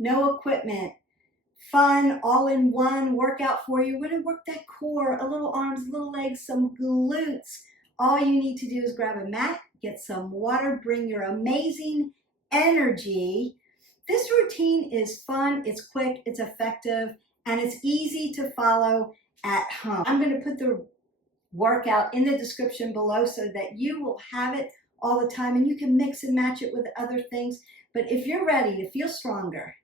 no equipment, fun, all-in-one workout for you. We're gonna work that core, a little arms, a little legs, some glutes. All you need to do is grab a mat, get some water, bring your amazing energy. This routine is fun, it's quick, it's effective, and it's easy to follow at home. I'm gonna put the workout in the description below so that you will have it all the time and you can mix and match it with other things. But if you're ready to feel stronger,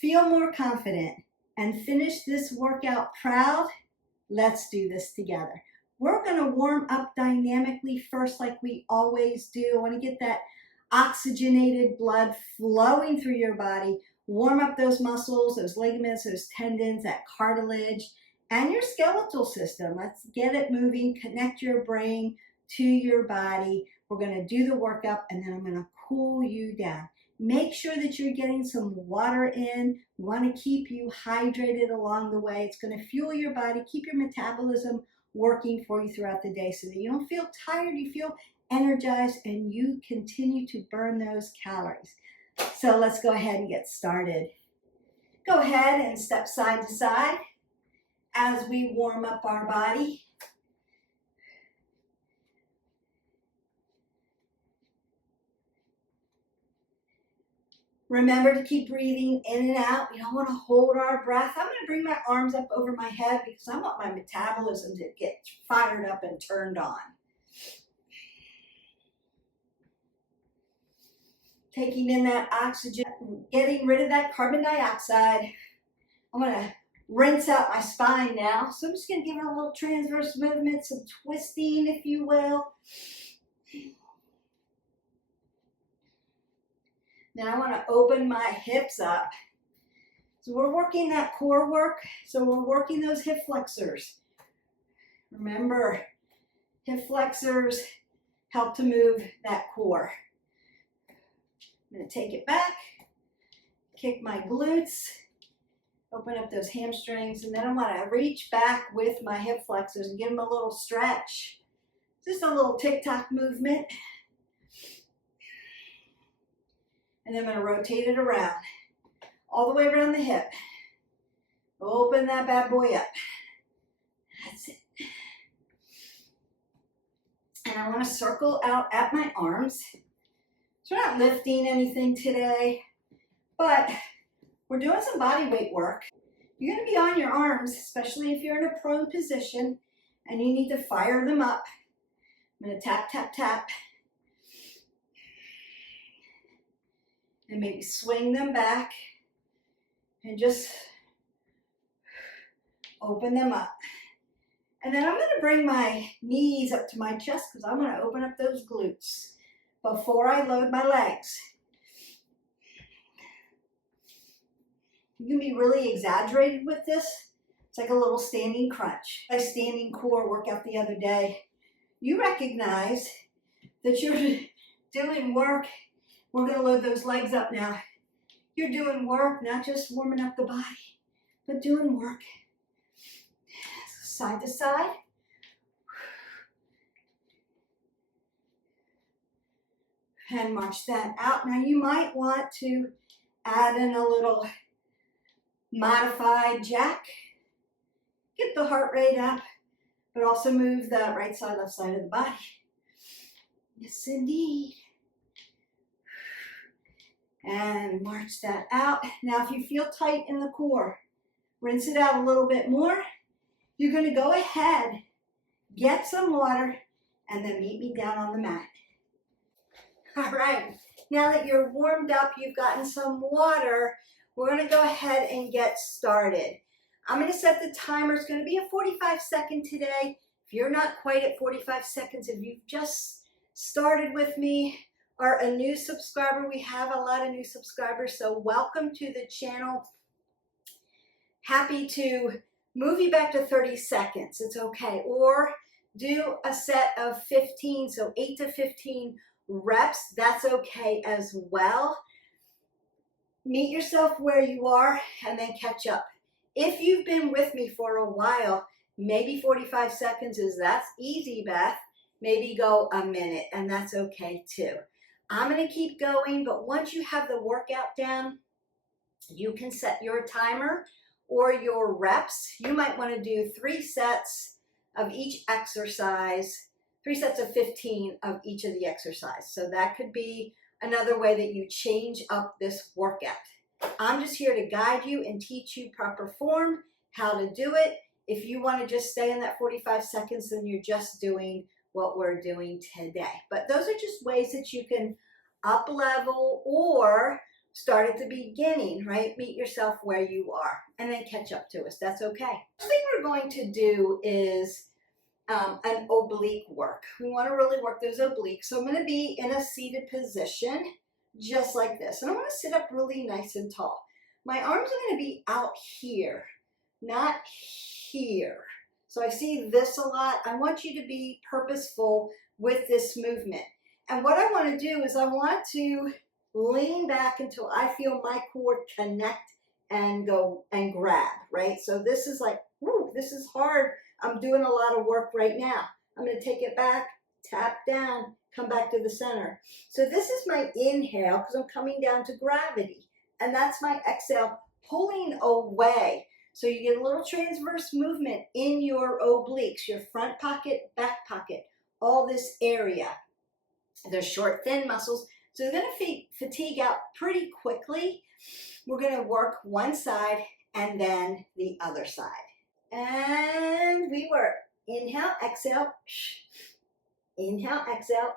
feel more confident, and finish this workout proud, let's do this together. We're gonna warm up dynamically first like we always do. I wanna get that oxygenated blood flowing through your body, warm up those muscles, those ligaments, those tendons, that cartilage, and your skeletal system. Let's get it moving, connect your brain to your body. We're gonna do the workout and then I'm gonna cool you down. Make sure that you're getting some water in. We wanna keep you hydrated along the way. It's gonna fuel your body, keep your metabolism working for you throughout the day so that you don't feel tired, you feel energized, and you continue to burn those calories. So let's go ahead and get started. Go ahead and step side to side as we warm up our body. Remember to keep breathing in and out. We don't want to hold our breath. I'm going to bring my arms up over my head because I want my metabolism to get fired up and turned on. Taking in that oxygen, getting rid of that carbon dioxide. I'm going to rinse out my spine now. So I'm just going to give it a little transverse movement, some twisting, if you will. Then I want to open my hips up. So we're working that core work. So we're working those hip flexors. Remember, hip flexors help to move that core. I'm going to take it back, kick my glutes, open up those hamstrings, and then I want to reach back with my hip flexors and give them a little stretch. Just a little tick-tock movement. And then I'm going to rotate it around, all the way around the hip. Open that bad boy up. That's it. And I want to circle out at my arms. So we're not lifting anything today, but we're doing some body weight work. You're going to be on your arms, especially if you're in a prone position and you need to fire them up. I'm going to tap, tap, tap. And maybe swing them back and just open them up. And then I'm going to bring my knees up to my chest because I'm going to open up those glutes before I load my legs. You can be really exaggerated with this. It's like a little standing crunch. My standing core workout the other day. You recognize that you're doing work. We're going to load those legs up now. You're doing work, not just warming up the body, but doing work. Side to side. And march that out. Now you might want to add in a little modified jack. Get the heart rate up, but also move the right side, left side of the body. Yes, indeed. And march that out. Now, if you feel tight in the core, rinse it out a little bit more. You're going to go ahead, get some water, and then meet me down on the mat. All right. Now that you're warmed up, you've gotten some water, we're going to go ahead and get started. I'm going to set the timer. It's going to be a 45-second today. If you're not quite at 45 seconds, if you've just started with me, are a new subscriber. We have a lot of new subscribers, so welcome to the channel. Happy to move you back to 30 seconds. It's okay. Or do a set of 15, so 8 to 15 reps. That's okay as well. Meet yourself where you are and then catch up. If you've been with me for a while, maybe 45 seconds that's easy, Beth. Maybe go a minute, and that's okay too. I'm going to keep going, but once you have the workout down, You can set your timer or your reps. You might want to do 3 sets of each exercise, 3 sets of 15 of each of the exercise. So that could be another way that you change up this workout. I'm just here to guide you and teach you proper form, how to do it. If you want to just stay in that 45 seconds, then you're just doing what we're doing today. But those are just ways that you can up level or start at the beginning, right? Meet yourself where you are and then catch up to us. That's okay. The thing we're going to do is an oblique work. We want to really work those obliques. So I'm going to be in a seated position just like this. And I want to sit up really nice and tall. My arms are going to be out here, not here. So I see this a lot. I want you to be purposeful with this movement. And what I want to do is I want to lean back until I feel my core connect and go and grab, right? So this is like, whoo, this is hard. I'm doing a lot of work right now. I'm going to take it back, tap down, come back to the center. So this is my inhale because I'm coming down to gravity. And that's my exhale, pulling away. So you get a little transverse movement in your obliques, your front pocket, back pocket, all this area. They're short, thin muscles. So they're going to fatigue out pretty quickly. We're going to work one side and then the other side. And we work. Inhale, exhale. Inhale, exhale.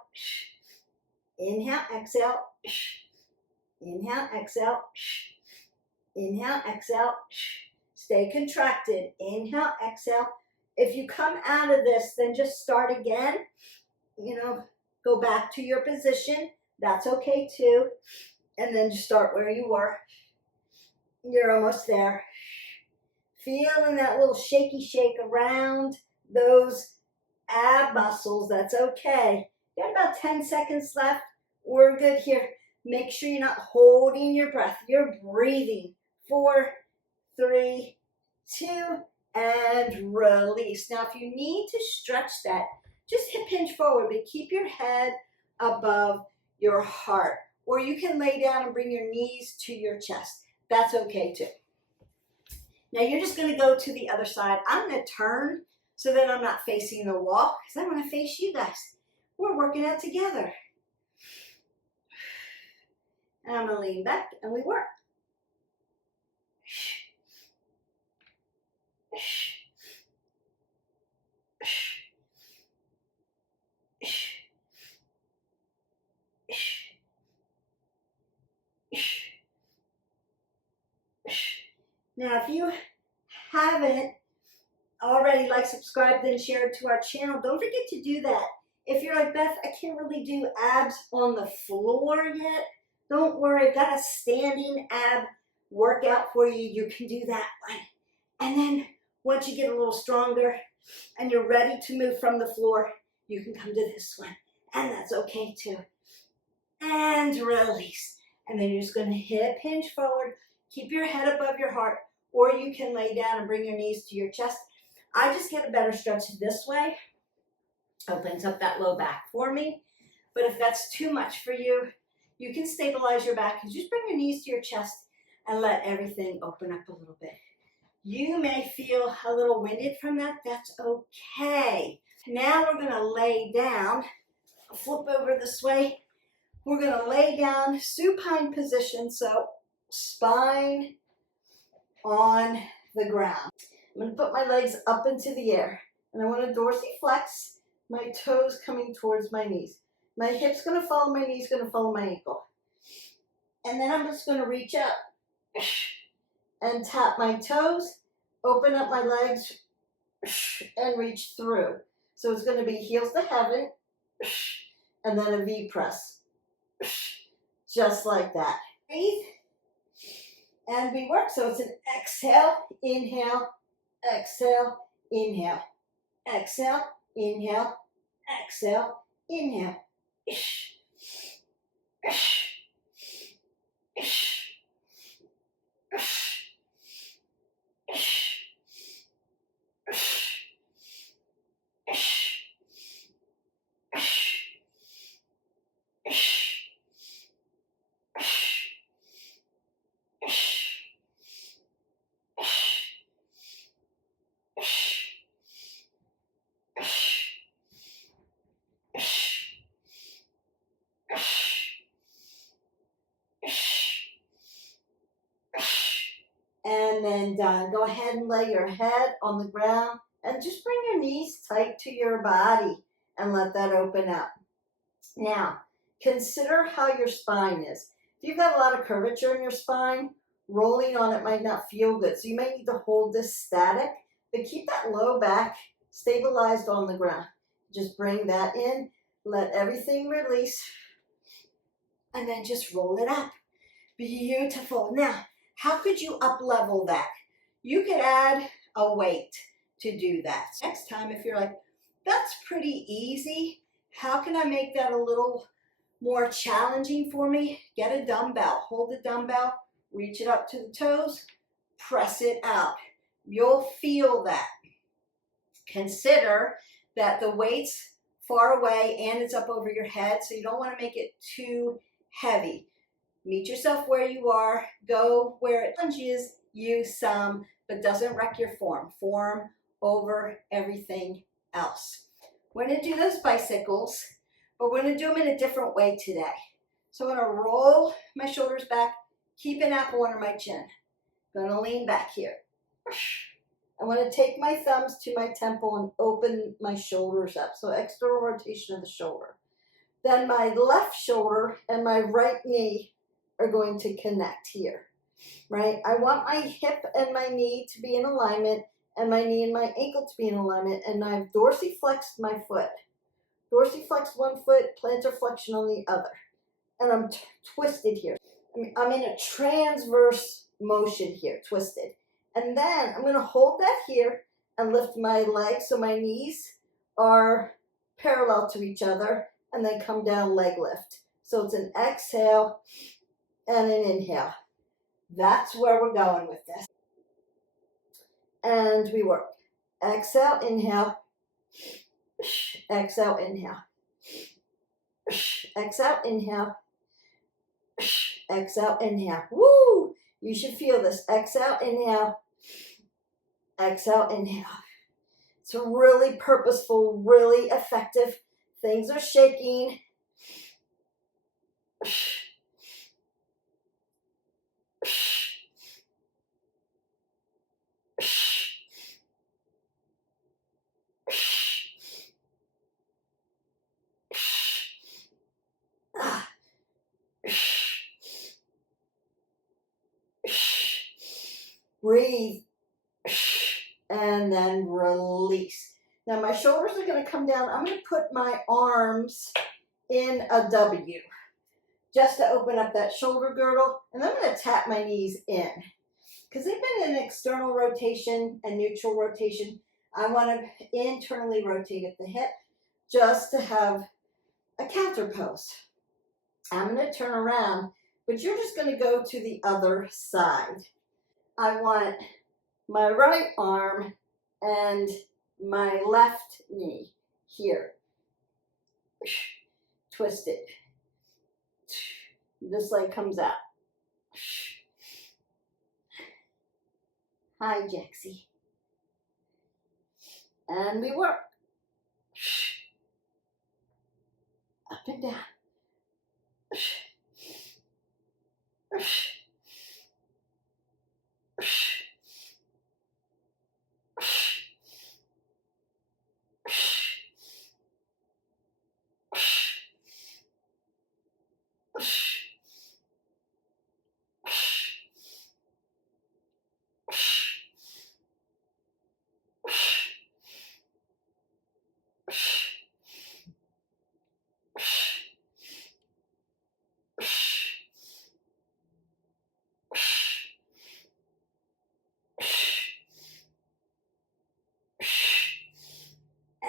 Inhale, exhale. Inhale, exhale. Inhale, exhale. Stay contracted. Inhale, exhale. If you come out of this, then just start again. Go back to your position. That's okay too. And then just start where you were. You're almost there. Feeling that little shaky shake around those ab muscles. That's okay. You got about 10 seconds left. We're good here. Make sure you're not holding your breath. You're breathing. 4, 3, 2, and release. Now, if you need to stretch that, just hip hinge forward, but keep your head above your heart. Or you can lay down and bring your knees to your chest. That's okay too. Now you're just going to go to the other side. I'm going to turn so that I'm not facing the wall because I want to face you guys. We're working out together. And I'm going to lean back and we work. Now, if you haven't already subscribed, and shared to our channel, don't forget to do that. If you're like, Beth, I can't really do abs on the floor yet, don't worry. I've got a standing ab workout for you. You can do that one. And then once you get a little stronger and you're ready to move from the floor, you can come to this one. And that's okay too. And release. And then you're just going to hip hinge forward. Keep your head above your heart. Or you can lay down and bring your knees to your chest. I just get a better stretch this way. Opens up that low back for me. But if that's too much for you, you can stabilize your back and just bring your knees to your chest and let everything open up a little bit. You may feel a little winded from that. That's okay. Now we're going to lay down. Flip over this way. We're going to lay down supine position. So spine on the ground. I'm going to put my legs up into the air. And I want to dorsiflex, my toes coming towards my knees. My hip's going to follow my knees, going to follow my ankle. And then I'm just going to reach up and tap my toes, open up my legs, and reach through. So it's going to be heels to heaven, and then a V press. Just like that. Breathe. And we work. So it's an exhale, inhale, exhale, inhale, exhale, inhale, exhale, inhale. And go ahead and lay your head on the ground and just bring your knees tight to your body and let that open up. Now, consider how your spine is. If you've got a lot of curvature in your spine, rolling on it might not feel good. So you may need to hold this static, but keep that low back stabilized on the ground. Just bring that in, let everything release, and then just roll it up. Beautiful. Now, how could you up level that? You could add a weight to do that. Next time, if you're like, that's pretty easy, how can I make that a little more challenging for me? Get a dumbbell. Hold the dumbbell, reach it up to the toes, press it out. You'll feel that. Consider that the weight's far away and it's up over your head, so you don't want to make it too heavy. Meet yourself where you are, go where it challenges you some, but doesn't wreck your form. Form over everything else. We're going to do those bicycles, but we're going to do them in a different way today. So I'm going to roll my shoulders back, keep an apple under my chin. I'm going to lean back here. I want to take my thumbs to my temple and open my shoulders up. So external rotation of the shoulder. Then my left shoulder and my right knee are going to connect here, right? I want my hip and my knee to be in alignment and my knee and my ankle to be in alignment, and I've dorsiflexed my foot. Dorsiflex one foot, plantar flexion on the other. And I'm twisted here. I'm in a transverse motion here, twisted. And then I'm going to hold that here and lift my legs so my knees are parallel to each other, and then come down, leg lift. So it's an exhale and an inhale. That's where we're going with this. And we work. Exhale, inhale. Exhale, inhale. Exhale, inhale. Exhale, inhale. Woo! You should feel this. Exhale, inhale. Exhale, inhale. It's really purposeful, really effective. Things are shaking. Breathe. And then release. Now my shoulders are going to come down. I'm going to put my arms in a W just to open up that shoulder girdle. And I'm going to tap my knees in. Because they've been in external rotation and neutral rotation. I want to internally rotate at the hip just to have a counter pose. I'm going to turn around, but you're just going to go to the other side. I want my right arm and my left knee here. Twist it. This leg comes out. Hi, Jaxie. And we work. Up and down.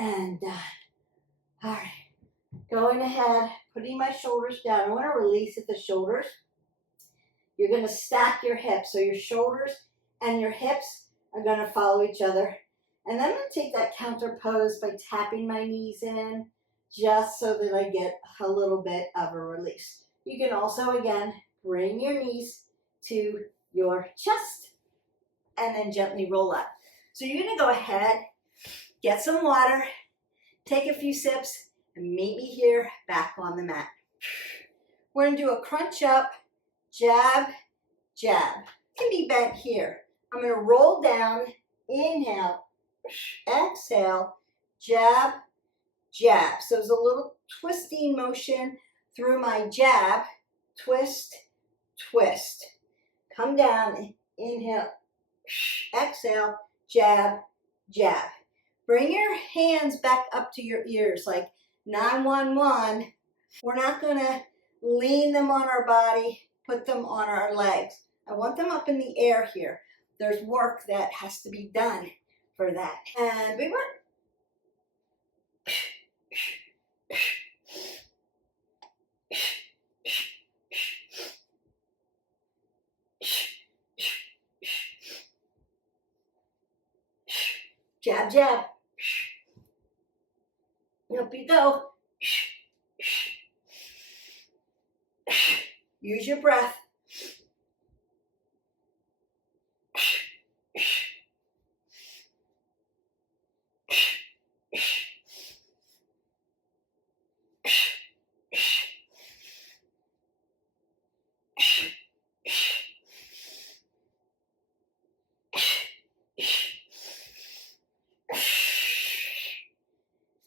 And done. All right, going ahead, putting my shoulders down. I want to release at the shoulders. You're going to stack your hips. So your shoulders and your hips are going to follow each other. And then I'm going to take that counter pose by tapping my knees in just so that I get a little bit of a release. You can also, again, bring your knees to your chest and then gently roll up. So you're going to go ahead, get some water, take a few sips, and meet me here back on the mat. We're going to do a crunch up, jab, jab. It can be bent here, I'm going to roll down, inhale, exhale, jab, jab. So it's a little twisting motion through my jab, twist, twist. Come down, inhale, exhale, jab, jab. Bring your hands back up to your ears like 911. We're not going to lean them on our body, put them on our legs. I want them up in the air here. There's work that has to be done for that. And we work. Jab, jab. Up you go. Use your breath.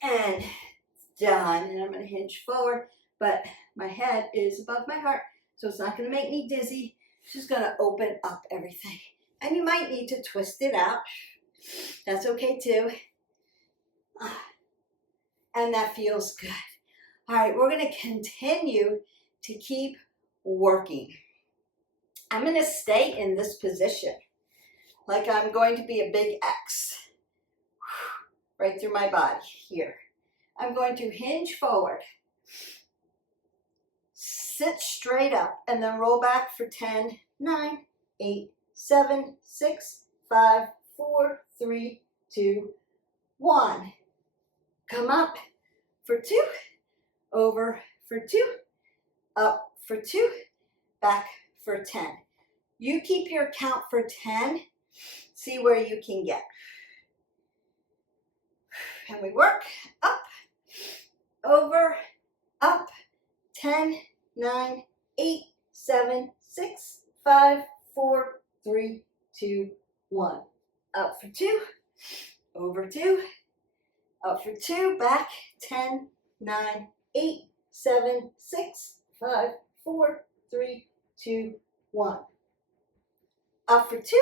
And done. And I'm going to hinge forward, but my head is above my heart, so it's not going to make me dizzy. It's just going to open up everything. And you might need to twist it out. That's okay too. And that feels good. All right, we're going to continue to keep working. I'm going to stay in this position like I'm going to be a big X right through my body here. I'm going to hinge forward, sit straight up, and then roll back for 10, 9, 8, 7, 6, 5, 4, 3, 2, 1. Come up for 2, over for 2, up for 2, back for 10. You keep your count for 10, see where you can get. And we work up, over, up, 10, 9, 8, 7, 6, 5, 4, 3, 2, 1. Up for 2, over 2, up for 2, back, 10, 9, 8, 7, 6, 5, 4, 3, 2, 1. Up for 2,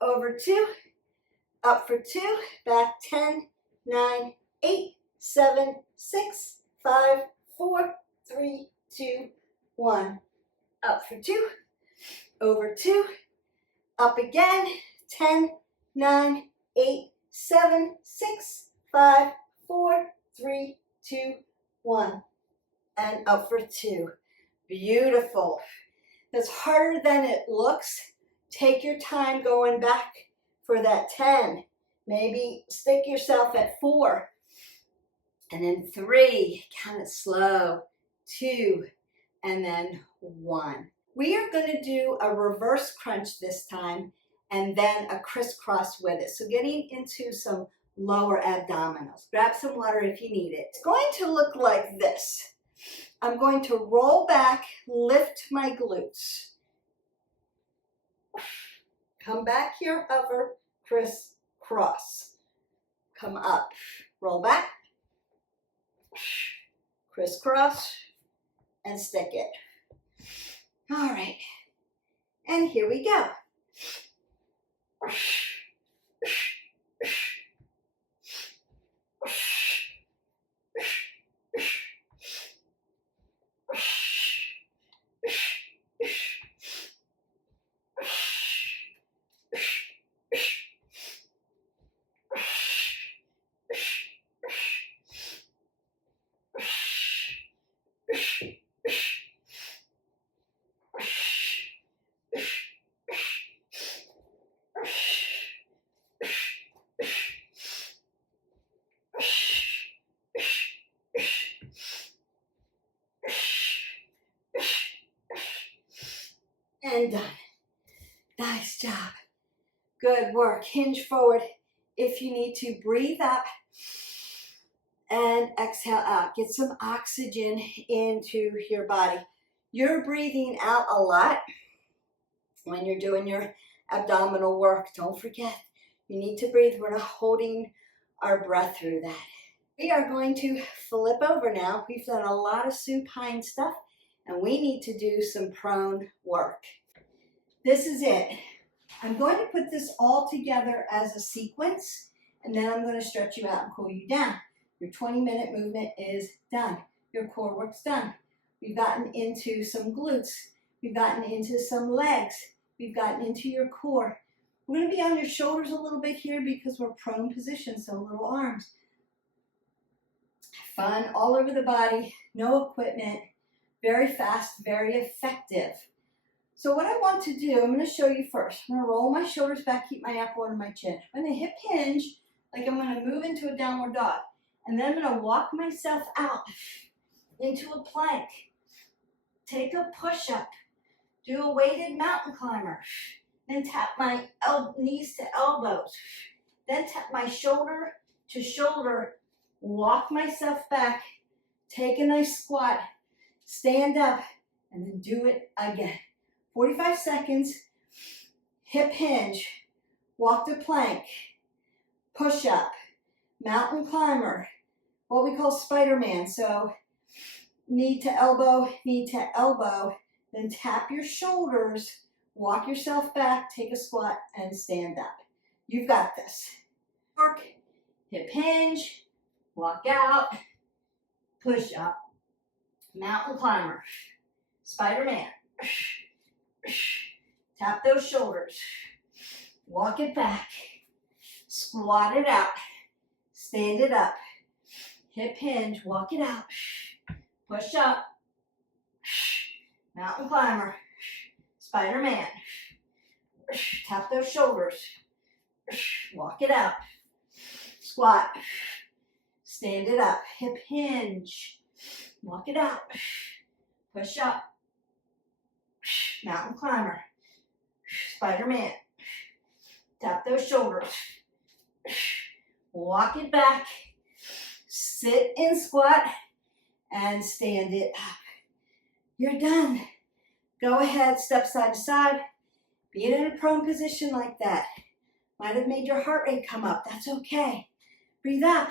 over 2, up for 2, back, 10, 9, 8, 7, 6, 5, 4, 3, 2, 1. Up for 2, over 2, up again, 10, 9, 8, 7, 6, 5, 4, 3, 2, 1. And up for 2. Beautiful. That's harder than it looks. Take your time going back for that 10. Maybe stick yourself at 4. And then 3, count it slow. 2, and then 1. We are going to do a reverse crunch this time and then a crisscross with it. So getting into some lower abdominals. Grab some water if you need it. It's going to look like this. I'm going to roll back, lift my glutes. Come back here, hover, crisscross. Come up, roll back, crisscross, and stick it. All right, and here we go. And done. Nice job. Good work. Hinge forward if you need to. Breathe up and exhale out. Get some oxygen into your body. You're breathing out a lot when you're doing your abdominal work. Don't forget, you need to breathe. We're not holding our breath through that. We are going to flip over now. We've done a lot of supine stuff, and we need to do some prone work. This is it. I'm going to put this all together as a sequence, and then I'm going to stretch you out and cool you down. Your 20-minute movement is done. Your core work's done. We've gotten into some glutes. We've gotten into some legs. We've gotten into your core. We're going to be on your shoulders a little bit here because we're prone position, so little arms. Fun all over the body, no equipment, very fast, very effective. So what I want to do, I'm going to show you first. I'm going to roll my shoulders back, keep my apple under my chin. I'm going to hip hinge, like I'm going to move into a downward dog. And then I'm going to walk myself out into a plank. Take a push-up. Do a weighted mountain climber. Then tap my knees to elbows. Then tap my shoulder to shoulder. Walk myself back. Take a nice squat. Stand up. And then do it again. 45 seconds. Hip hinge. Walk to plank. Push-up. Mountain climber. What we call Spider-Man. So knee to elbow, then tap your shoulders, walk yourself back, take a squat, and stand up. You've got this. Work, hip hinge, walk out, push up, mountain climber, Spider-Man. Tap those shoulders, walk it back, squat it out, stand it up, hip hinge, walk it out. Push up, mountain climber, Spider-Man. Tap those shoulders, walk it out, squat, stand it up, hip hinge, walk it out, push up, mountain climber, Spider-Man. Tap those shoulders, walk it back, sit in squat, and stand it up. You're done. Go ahead, step side to side. Be in a prone position like that. Might have made your heart rate come up. That's okay. Breathe up.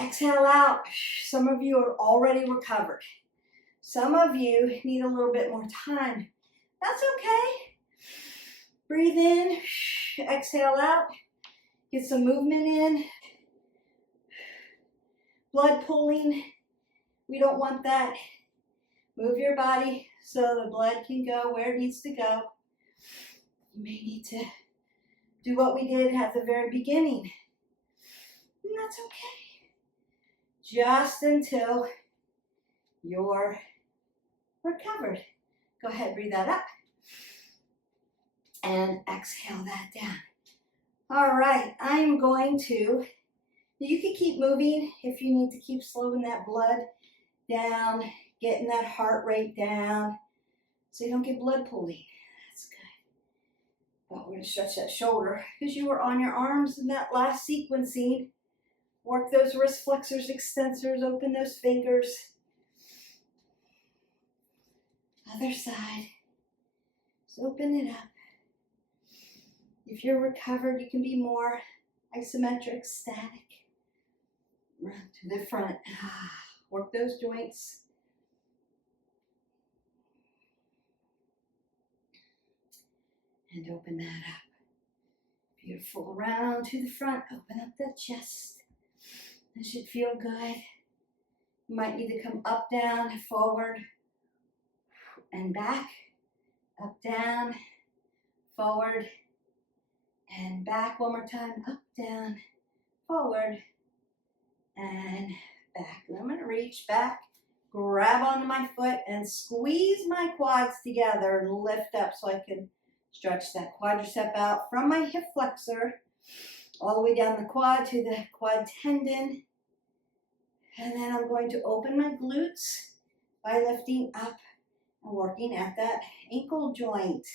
Exhale out. Some of you are already recovered. Some of you need a little bit more time. That's okay. Breathe in. Exhale out. Get some movement in. Blood pooling, we don't want that. Move your body so the blood can go where it needs to go. You may need to do what we did at the very beginning. And that's okay. Just until you're recovered. Go ahead, breathe that up. And exhale that down. All right, I'm going to, you can keep moving if you need to keep slowing that blood down, getting that heart rate down so you don't get blood pooling. That's good. But we're going to stretch that shoulder because you were on your arms in that last sequencing. Work those wrist flexors, extensors, open those fingers. Other side. Just open it up. If you're recovered, you can be more isometric, static. Round to the front. Work those joints. And open that up. Beautiful. Round to the front. Open up that chest. That should feel good. You might need to come up, down, forward, and back. Up, down, forward, and back. One more time. Up, down, forward, and back. And I'm going to reach back, grab onto my foot, and squeeze my quads together and lift up so I can stretch that quadricep out from my hip flexor all the way down the quad to the quad tendon. And then I'm going to open my glutes by lifting up and working at that ankle joint.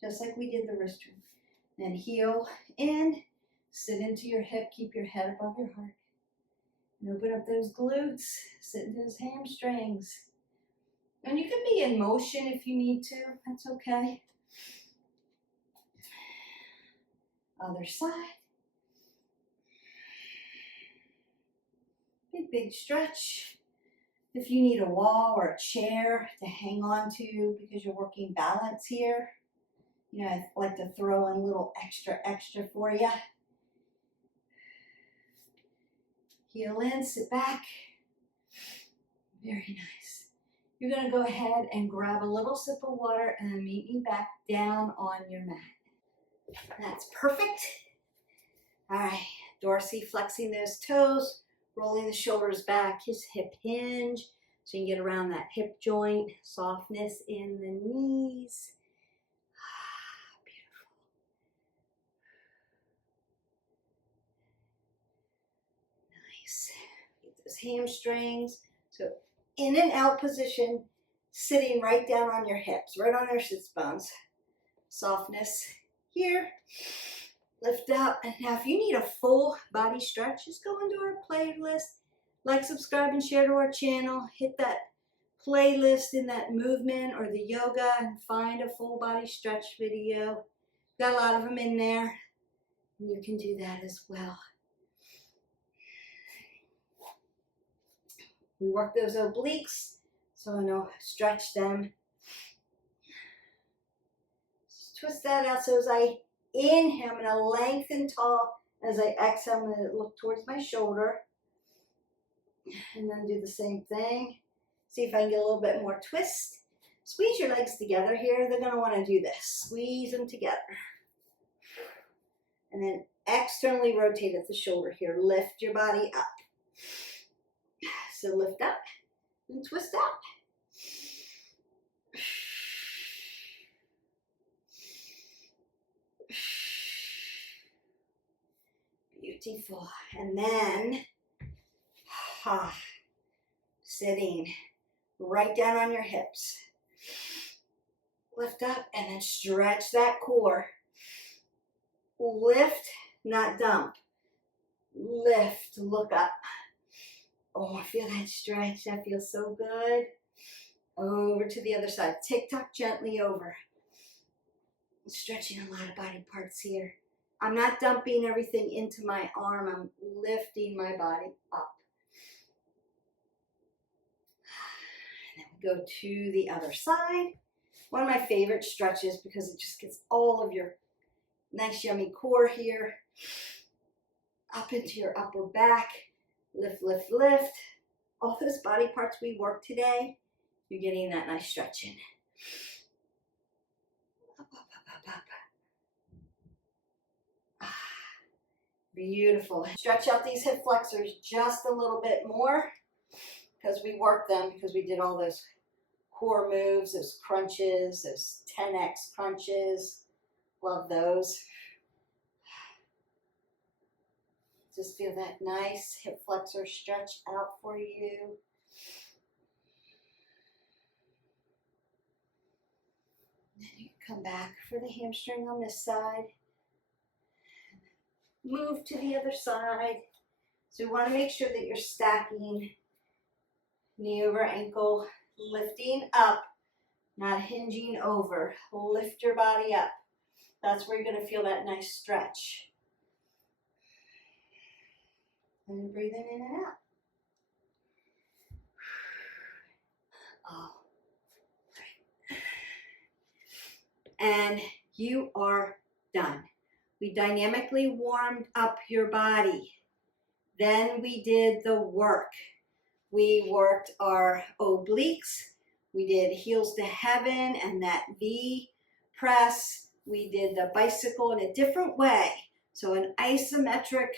Just like we did the wrist room. Then heel in, sit into your hip, keep your head above your heart. And open up those glutes, sit into those hamstrings. And you can be in motion if you need to, that's okay. Other side. Big, big stretch. If you need a wall or a chair to hang on to because you're working balance here, you know, I like to throw in a little extra for you. Heel in, sit back. Very nice. You're going to go ahead and grab a little sip of water and then meet me back down on your mat. That's perfect. All right, Dorsey flexing those toes, rolling the shoulders back, his hip hinge, so you can get around that hip joint, softness in the knees. Beautiful. Nice. Get those hamstrings. So in and out position, sitting right down on your hips, right on their sits bones. Softness here. Lift up. And now if you need a full body stretch, just go into our playlist. Like, subscribe, and share to our channel. Hit that playlist in that movement or the yoga and find a full body stretch video. Got a lot of them in there. And you can do that as well. We work those obliques, so I know stretch them. Just twist that out. So as I inhale, I'm going to lengthen tall. As I exhale, I'm going to look towards my shoulder. And then do the same thing. See if I can get a little bit more twist. Squeeze your legs together here. They're going to want to do this. Squeeze them together. And then externally rotate at the shoulder here. Lift your body up. So lift up and twist out. Beautiful. And then sitting right down on your hips. Lift up and then stretch that core. Lift, not dump. Lift, look up. Oh, I feel that stretch. That feels so good. Over to the other side. Tick-tock gently over. Stretching a lot of body parts here. I'm not dumping everything into my arm. I'm lifting my body up. And then we go to the other side. One of my favorite stretches because it just gets all of your nice yummy core here. Up into your upper back. Lift, lift, lift. All those body parts we worked today, you're getting that nice stretch in. Up, up, up, up, up. Beautiful. Stretch out these hip flexors just a little bit more because we worked them, because we did all those core moves, those crunches, those 10x crunches. Love those. Just feel that nice hip flexor stretch out for you. Then you can come back for the hamstring on this side. Move to the other side. So you want to make sure that you're stacking knee over ankle, lifting up, not hinging over. Lift your body up. That's where you're going to feel that nice stretch. And breathing in and out. Oh, right. And you are done. We dynamically warmed up your body. Then we did the work. We worked our obliques. We did heels to heaven and that V press. We did the bicycle in a different way. So an isometric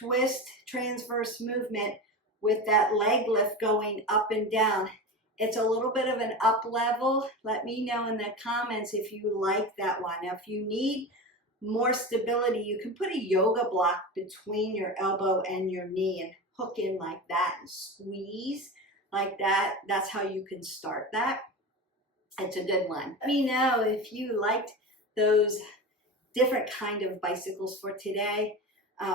twist transverse movement with that leg lift going up and down. It's a little bit of an up level. Let me know in the comments if you like that one. Now, if you need more stability, you can put a yoga block between your elbow and your knee and hook in like that and squeeze like that. That's how you can start that. It's a good one. Let me know if you liked those different kind of bicycles for today.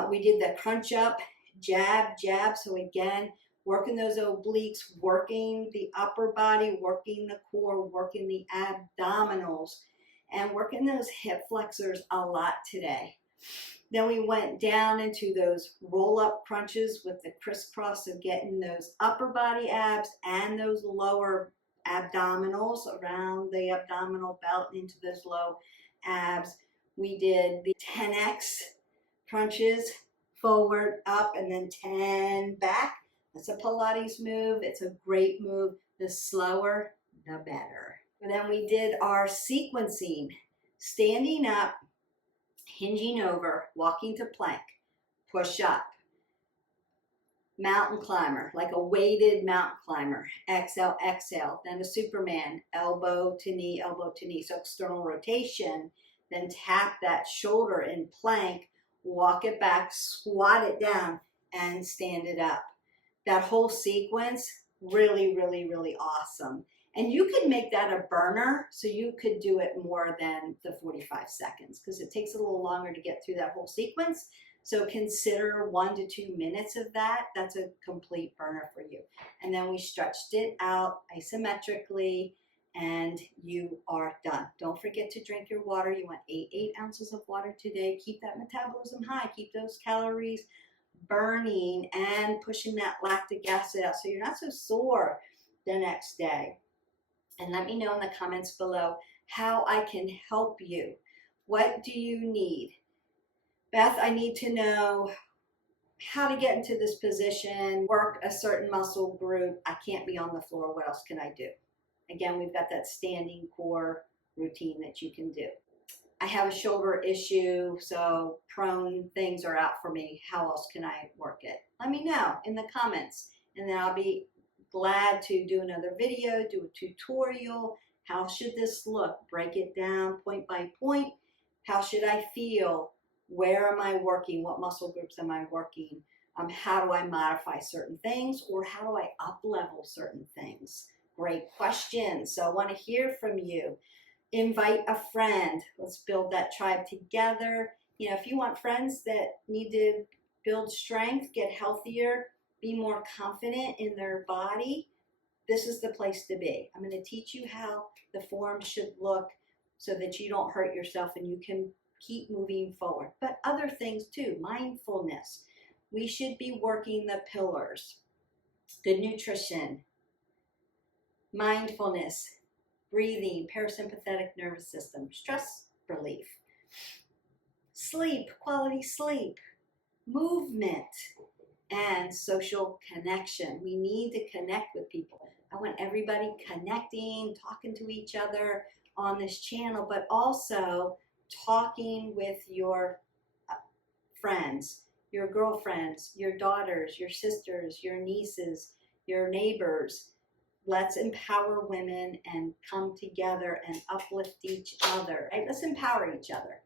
We did the crunch up, jab, jab. So again, working those obliques, working the upper body, working the core, working the abdominals, and working those hip flexors a lot today. Then we went down into those roll-up crunches with the crisscross of getting those upper body abs and those lower abdominals around the abdominal belt into those low abs. We did the 10x crunches, forward, up, and then 10 back. That's a Pilates move. It's a great move. The slower, the better. And then we did our sequencing, standing up, hinging over, walking to plank, push up, mountain climber, like a weighted mountain climber, exhale, exhale, then a Superman, elbow to knee, so external rotation, then tap that shoulder in plank, walk it back, squat it down, and stand it up. That whole sequence, really, really, really awesome. And you could make that a burner, so you could do it more than the 45 seconds because it takes a little longer to get through that whole sequence. So consider 1 to 2 minutes of that. That's a complete burner for you. And then we stretched it out isometrically, and you are done. Don't forget to drink your water. You want 8 ounces of water today. Keep that metabolism high. Keep those calories burning and pushing that lactic acid out so you're not so sore the next day. And let me know in the comments below how I can help you. What do you need? Beth, I need to know how to get into this position, work a certain muscle group. I can't be on the floor. What else can I do? Again, we've got that standing core routine that you can do. I have a shoulder issue, so prone things are out for me. How else can I work it? Let me know in the comments, and then I'll be glad to do another video, do a tutorial. How should this look? Break it down point by point. How should I feel? Where am I working? What muscle groups am I working? How do I modify certain things, or how do I up-level certain things? Great questions. So I want to hear from you. Invite a friend. Let's build that tribe together. You know, if you want friends that need to build strength, get healthier, be more confident in their body, this is the place to be. I'm going to teach you how the form should look so that you don't hurt yourself and you can keep moving forward. But other things too, mindfulness. We should be working the pillars. Good nutrition, mindfulness, breathing, parasympathetic nervous system, stress relief, sleep, quality sleep, movement, and social connection. We need to connect with people. I want everybody connecting, talking to each other on this channel, but also talking with your friends, your girlfriends, your daughters, your sisters, your nieces, your neighbors. Let's empower women and come together and uplift each other. Right? Let's empower each other.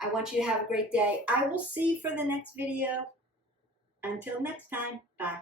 I want you to have a great day. I will see you for the next video. Until next time, bye.